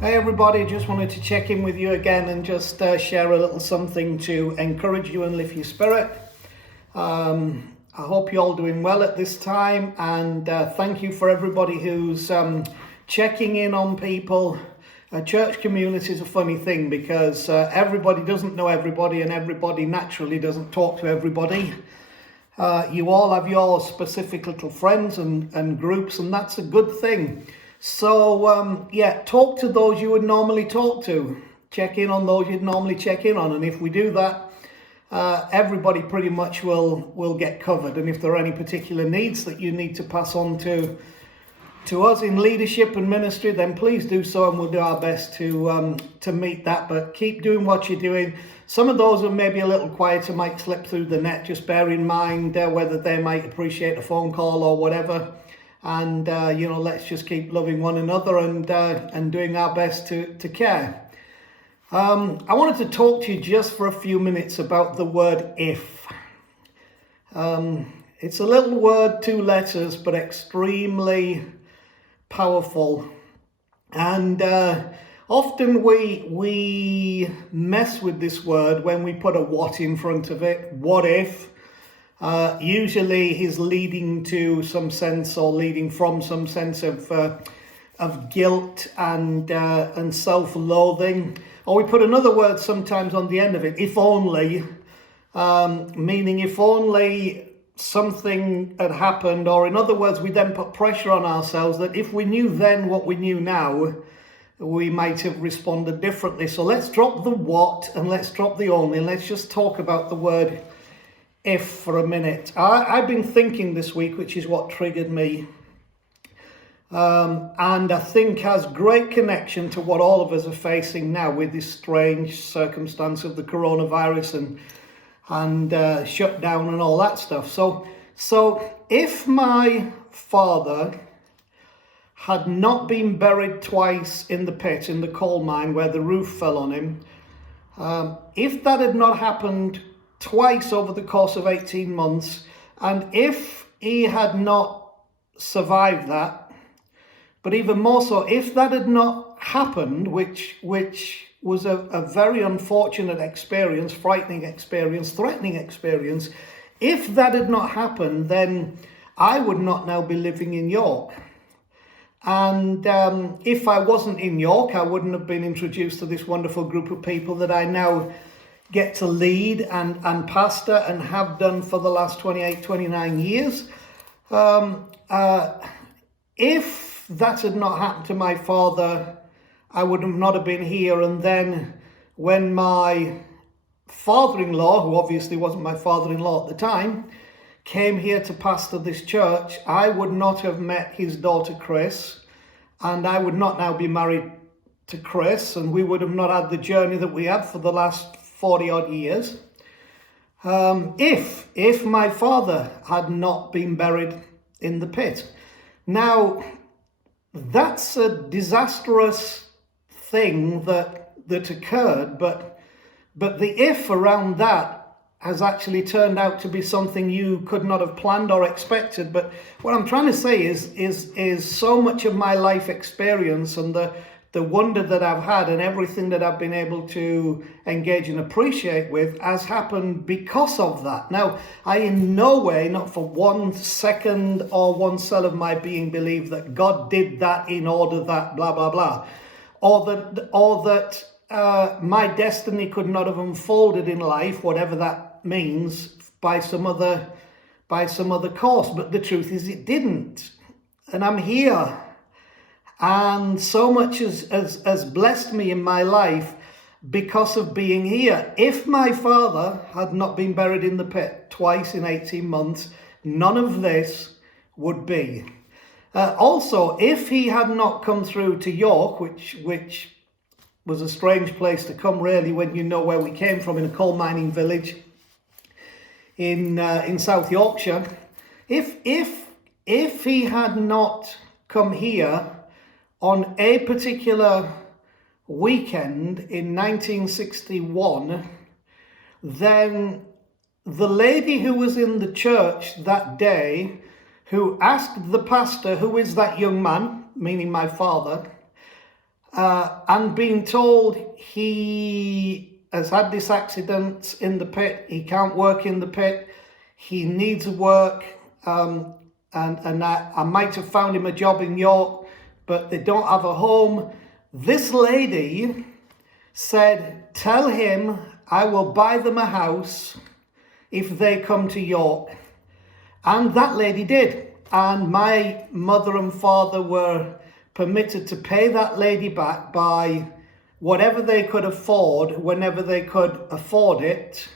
Hey everybody, just wanted to check in with you again and just share a little something to encourage you and lift your spirit. I hope you're all doing well at this time, and thank you for everybody who's checking in on people. Church community is a funny thing because everybody doesn't know everybody and everybody naturally doesn't talk to everybody. You all have your specific little friends and groups, and that's a good thing. So, talk to those you would normally talk to. Check in on those you'd normally check in on. And if we do that, everybody pretty much will get covered. And if there are any particular needs that you need to pass on to us in leadership and ministry, then please do so, and we'll do our best to meet that. But keep doing what you're doing. Some of those who may be a little quieter might slip through the net. Just bear in mind whether they might appreciate a phone call or whatever. And, let's just keep loving one another and doing our best to care. I wanted to talk to you just for a few minutes about the word if. It's a little word, 2 letters, but extremely powerful. And often we mess with this word when we put a what in front of it. What if? Usually he's leading to some sense or leading from some sense of guilt and self-loathing. Or we put another word sometimes on the end of it, if only, meaning if only something had happened. Or in other words, we then put pressure on ourselves that if we knew then what we knew now, we might have responded differently. So let's drop the what and let's drop the only, and let's just talk about the word if for a minute. I've been thinking this week, which is what triggered me, and I think has great connection to what all of us are facing now with this strange circumstance of the coronavirus and shutdown and all that stuff. So if my father had not been buried twice in the pit, in the coal mine where the roof fell on him, if that had not happened twice over the course of 18 months, and if he had not survived that, but even more so, if that had not happened, which was a very unfortunate experience, frightening experience, threatening experience, if that had not happened, then I would not now be living in York. And if I wasn't in York, I wouldn't have been introduced to this wonderful group of people that I now get to lead and pastor and have done for the last 28, 29 years. If that had not happened to my father, I would have not have been here. And then when my father-in-law, who obviously wasn't my father-in-law at the time, came here to pastor this church, I would not have met his daughter Chris, and I would not now be married to Chris, and we would have not had the journey that we had for the last 40 odd years. If my father had not been buried in the pit. Now, that's a disastrous thing that occurred, but the if around that has actually turned out to be something you could not have planned or expected. But what I'm trying to say is so much of my life experience and the wonder that I've had and everything that I've been able to engage and appreciate with has happened because of that. Now, I in no way, not for 1 second or 1 cell of my being, believe that God did that in order that blah, blah, blah. Or that my destiny could not have unfolded in life, whatever that means, by some other course. But the truth is it didn't. And I'm here. And so much has blessed me in my life because of being here. If my father had not been buried in the pit twice in 18 months, none of this would be. Also, if he had not come through to York, which was a strange place to come really when you know where we came from, in a coal mining village in South Yorkshire, if he had not come here on a particular weekend in 1961, then the lady who was in the church that day, who asked the pastor, "Who is that young man?" meaning my father, and being told he has had this accident in the pit, he can't work in the pit, he needs work, and I might have found him a job in York, but they don't have a home. This lady said, tell him I will buy them a house if they come to York. And that lady did. And my mother and father were permitted to pay that lady back by whatever they could afford, whenever they could afford it,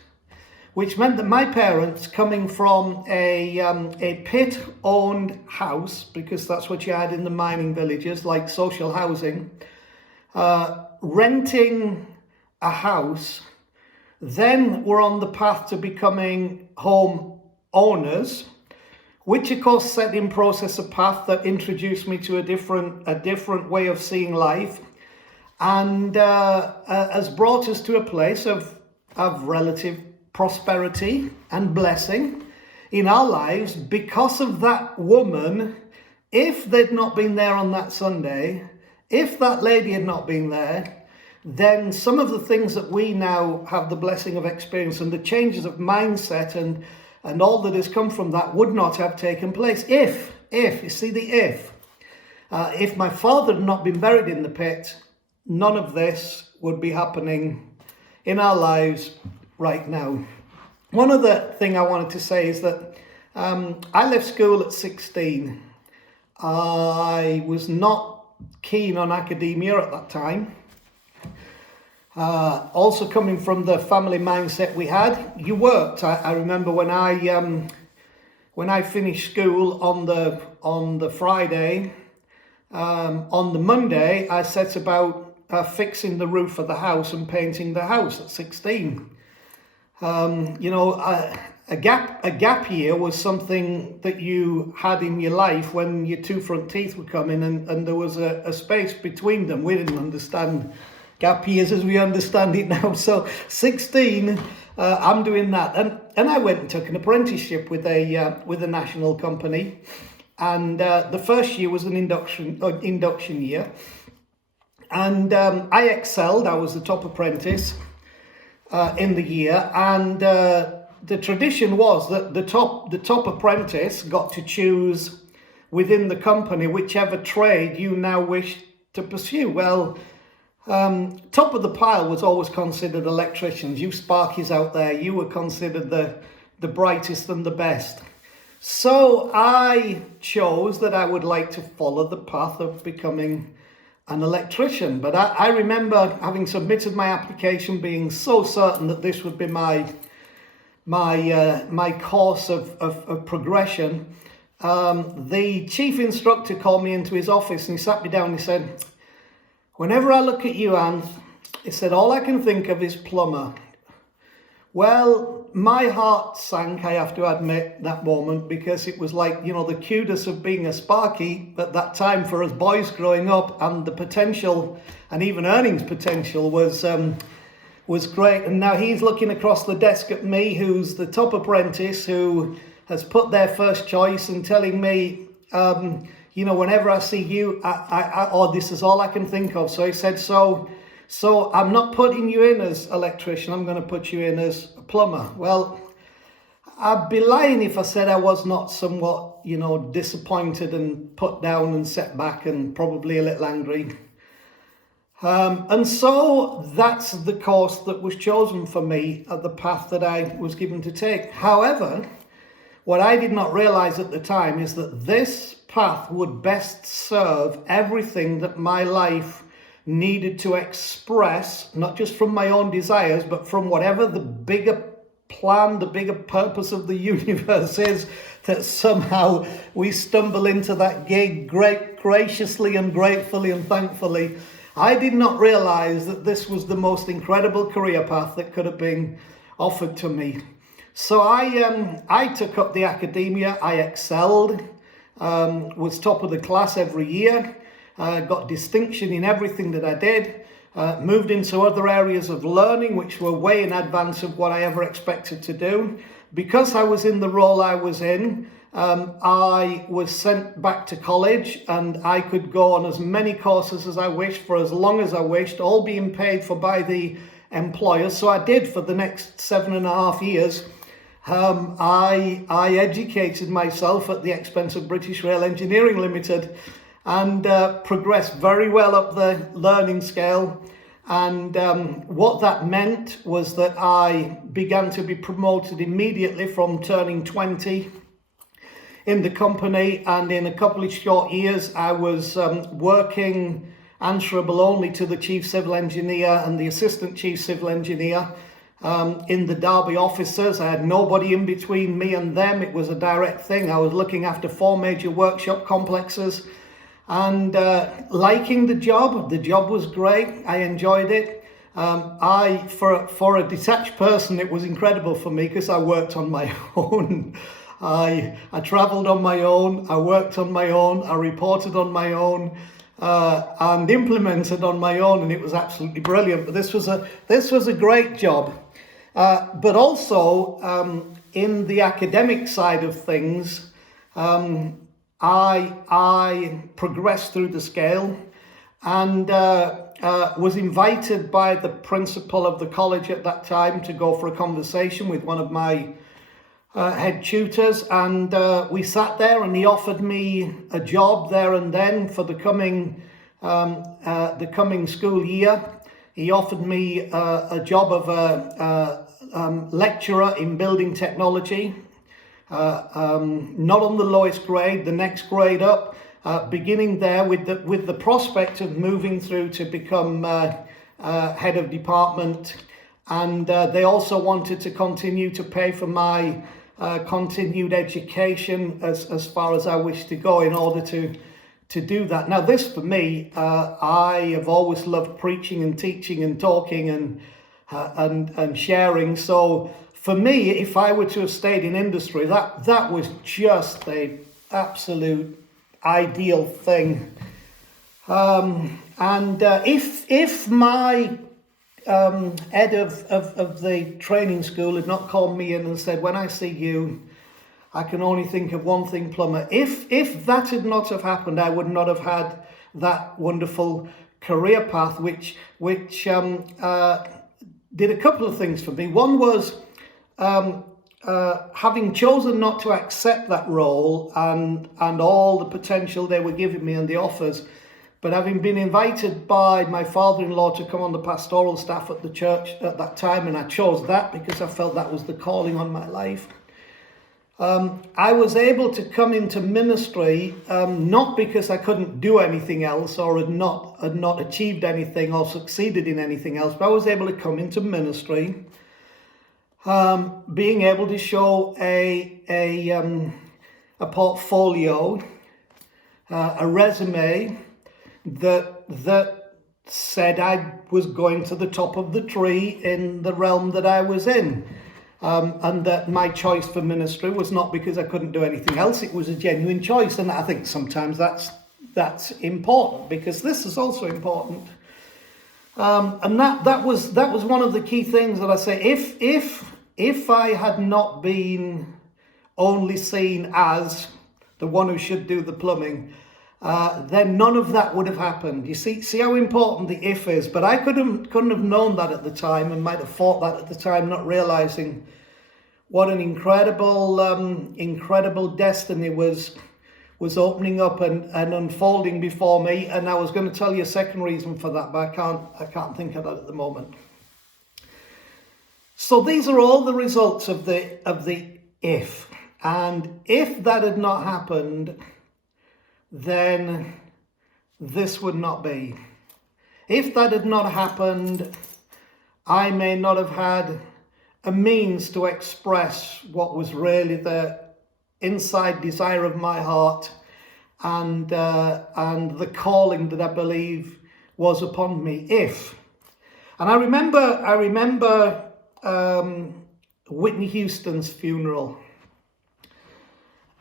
which meant that my parents, coming from a pit-owned house, because that's what you had in the mining villages, like social housing, renting a house, then were on the path to becoming home owners, which of course set in process a path that introduced me to a different way of seeing life, and has brought us to a place of relative prosperity and blessing in our lives because of that woman. If they'd not been there on that Sunday, if that lady had not been there, then some of the things that we now have the blessing of experience and the changes of mindset and all that has come from that would not have taken place. If you see the if my father had not been buried in the pit, none of this would be happening in our lives right now. One other thing I wanted to say is that I left school at 16. I was not keen on academia at that time. Also coming from the family mindset we had, you worked. I remember when I finished school on the Friday, on the Monday I set about fixing the roof of the house and painting the house at 16. A gap year was something that you had in your life when your two front teeth were coming, and there was a space between them. We didn't understand gap years as we understand it now. So 16, I'm doing that, and I went and took an apprenticeship with a national company, and the first year was an induction year, and I excelled. I was the top apprentice in the year, and the tradition was that the top apprentice got to choose within the company whichever trade you now wished to pursue. Well, top of the pile was always considered electricians. You sparkies out there, you were considered the brightest and the best. So I chose that I would like to follow the path of becoming an electrician. But I remember having submitted my application, being so certain that this would be my course of progression. The chief instructor called me into his office and he sat me down and he said, "Whenever I look at you, Anth," he said, "all I can think of is plumber." Well, my heart sank, I have to admit, that moment, because it was like, the kudos of being a sparky at that time for us boys growing up, and the potential and even earnings potential was great. And now he's looking across the desk at me, who's the top apprentice, who has put their first choice, and telling me, whenever I see you, this is all I can think of. So he said, so I'm not putting you in as electrician, I'm going to put you in as a plumber. Well, I'd be lying if I said I was not somewhat, disappointed and put down and set back and probably a little angry. And so that's the course that was chosen for me, the path that I was given to take. However, what I did not realize at the time is that this path would best serve everything that my life needed to express, not just from my own desires, but from whatever the bigger plan, the bigger purpose of the universe is, that somehow we stumble into that gig graciously and gratefully and thankfully. I did not realize that this was the most incredible career path that could have been offered to me. So I took up the academia. I excelled, was top of the class every year, got distinction in everything that I did, moved into other areas of learning which were way in advance of what I ever expected to do. Because I was in the role I was in, I was sent back to college, and I could go on as many courses as I wished for as long as I wished, all being paid for by the employer. So I did for the next 7.5 years. I educated myself at the expense of British Rail Engineering Limited, and progressed very well up the learning scale. And what that meant was that I began to be promoted immediately from turning 20 in the company, and in a couple of short years I was working answerable only to the Chief Civil Engineer and the Assistant Chief Civil Engineer in the Derby offices. I had nobody in between me and them. It was a direct thing. I was looking after 4 major workshop complexes, and liking the job. The job was great. I enjoyed it. For a detached person, it was incredible for me because I worked on my own. I travelled on my own. I worked on my own. I reported on my own, and implemented on my own, and it was absolutely brilliant. But this was a great job. But also in the academic side of things, I progressed through the scale, and was invited by the principal of the college at that time to go for a conversation with one of my head tutors, and we sat there, and he offered me a job there and then for the coming school year. He offered me a job of a lecturer in building technology. Not on the lowest grade, the next grade up, beginning there with the prospect of moving through to become head of department, and they also wanted to continue to pay for my continued education as far as I wished to go in order to do that. Now, this for me, I have always loved preaching and teaching and talking and sharing. So for me, if I were to have stayed in industry, that was just the absolute ideal thing. If my head of the training school had not called me in and said, "When I see you, I can only think of one thing, plumber." If that had not have happened, I would not have had that wonderful career path, which did a couple of things for me. One was having chosen not to accept that role and all the potential they were giving me and the offers, but having been invited by my father-in-law to come on the pastoral staff at the church at that time, and I chose that because I felt that was the calling on my life. I was able to come into ministry, not because I couldn't do anything else or had not achieved anything or succeeded in anything else, but I was able to come into ministry, being able to show a portfolio, a resume that said I was going to the top of the tree in the realm that I was in. And that my choice for ministry was not because I couldn't do anything else. It was a genuine choice, and I think sometimes that's important, because this is also important. And that was one of the key things that I say. If I had not been only seen as the one who should do the plumbing, then none of that would have happened. You see how important the if is. But I couldn't have known that at the time, and might have thought that at the time, not realizing what an incredible destiny was opening up and unfolding before me. And I was going to tell you a second reason for that, but I can't think of that at the moment. So these are all the results of the if. And if that had not happened, then this would not be. If that had not happened, I may not have had a means to express what was really the inside desire of my heart, and the calling that I believe was upon me. And I remember Whitney Houston's funeral,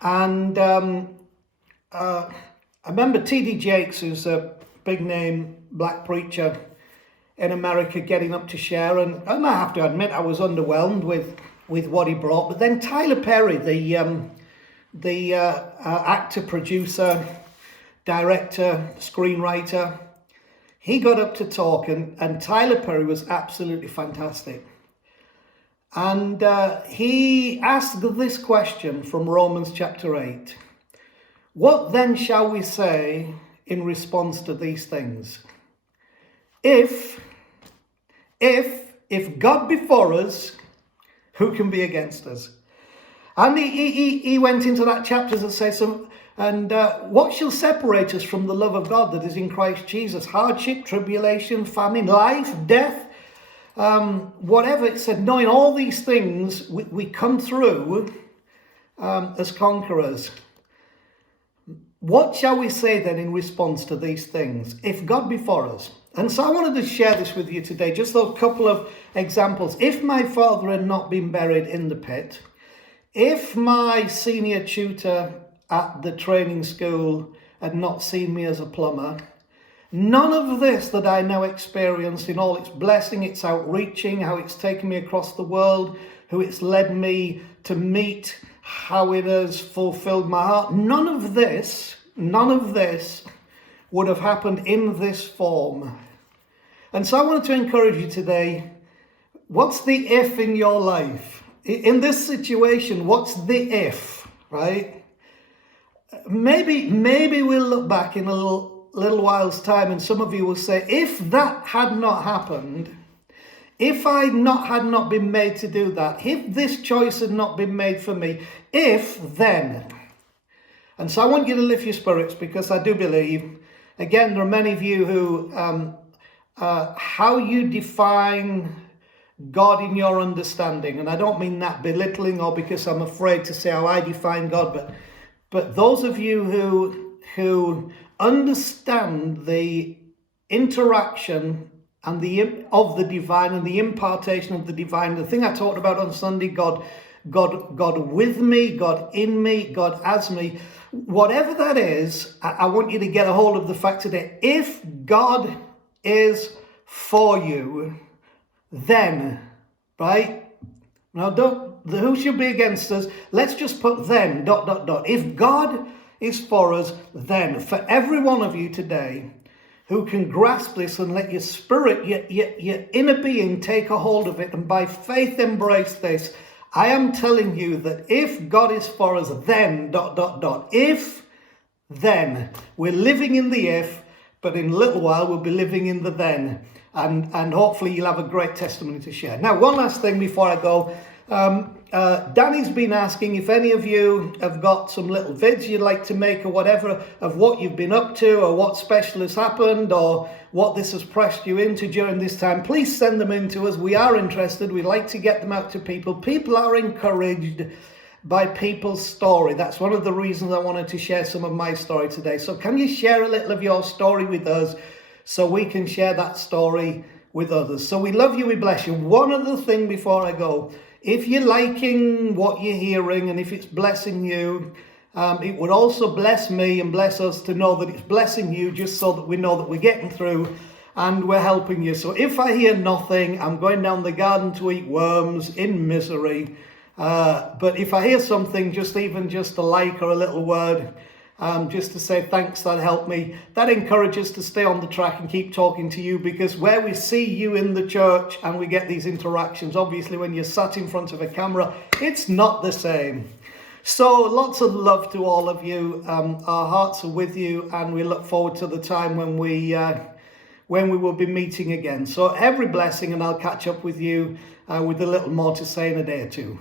and I remember T.D. Jakes, who's a big name black preacher in America, getting up to share, and I have to admit I was underwhelmed with what he brought. But then Tyler Perry, the the actor, producer, director, screenwriter, he got up to talk, and Tyler Perry was absolutely fantastic. And he asked this question from Romans chapter 8. What then shall we say in response to these things? If God be for us, who can be against us? And he went into that chapter to say what shall separate us from the love of God that is in Christ Jesus? Hardship, tribulation, famine, life, death, whatever. It said, knowing all these things, we come through as conquerors. What shall we say then in response to these things? If God be for us. And so I wanted to share this with you today, just those couple of examples. If my father had not been buried in the pit, if my senior tutor at the training school had not seen me as a plumber, none of this that I now experience in all its blessing, its outreaching, how it's taken me across the world, how it's led me to meet, how it has fulfilled my heart, none of this would have happened in this form. And so I wanted to encourage you today, what's the if in your life? In this situation, what's the if, right? Maybe we'll look back in a little while's time and some of you will say, if that had not happened, if I had not been made to do that, if this choice had not been made for me, if then. And so I want you to lift your spirits, because I do believe, again, there are many of you who, how you define God in your understanding, and I don't mean that belittling or because I'm afraid to say how I define God, but those of you who understand the interaction and of the divine and the impartation of the divine, the thing I talked about on Sunday, God with me, God in me, God as me, whatever that is, I want you to get a hold of the fact today. If God is for you, then, right? Now, who should be against us? Let's just put then, ... If God is for us, then, for every one of you today who can grasp this and let your spirit, your inner being take a hold of it and by faith embrace this, I am telling you that if God is for us, then ... If, then. We're living in the if, but in a little while we'll be living in the then. And hopefully you'll have a great testimony to share. Now, one last thing before I go. Danny's been asking if any of you have got some little vids you'd like to make or whatever of what you've been up to or what special has happened or what this has pressed you into during this time. Please send them in to us. We are interested. We'd like to get them out to people. People are encouraged by people's story. That's one of the reasons I wanted to share some of my story today. So can you share a little of your story with us so we can share that story with others? So we love you, we bless you. One other thing before I go. If you're liking what you're hearing and if it's blessing you, it would also bless me and bless us to know that it's blessing you, just so that we know that we're getting through and we're helping you. So if I hear nothing, I'm going down the garden to eat worms in misery. But if I hear something, just a like or a little word, just to say thanks, that helped me. That encourages us to stay on the track and keep talking to you, because where we see you in the church and we get these interactions, obviously when you're sat in front of a camera, it's not the same. So lots of love to all of you. Our hearts are with you, and we look forward to the time when we will be meeting again. So every blessing, and I'll catch up with you with a little more to say in a day or two.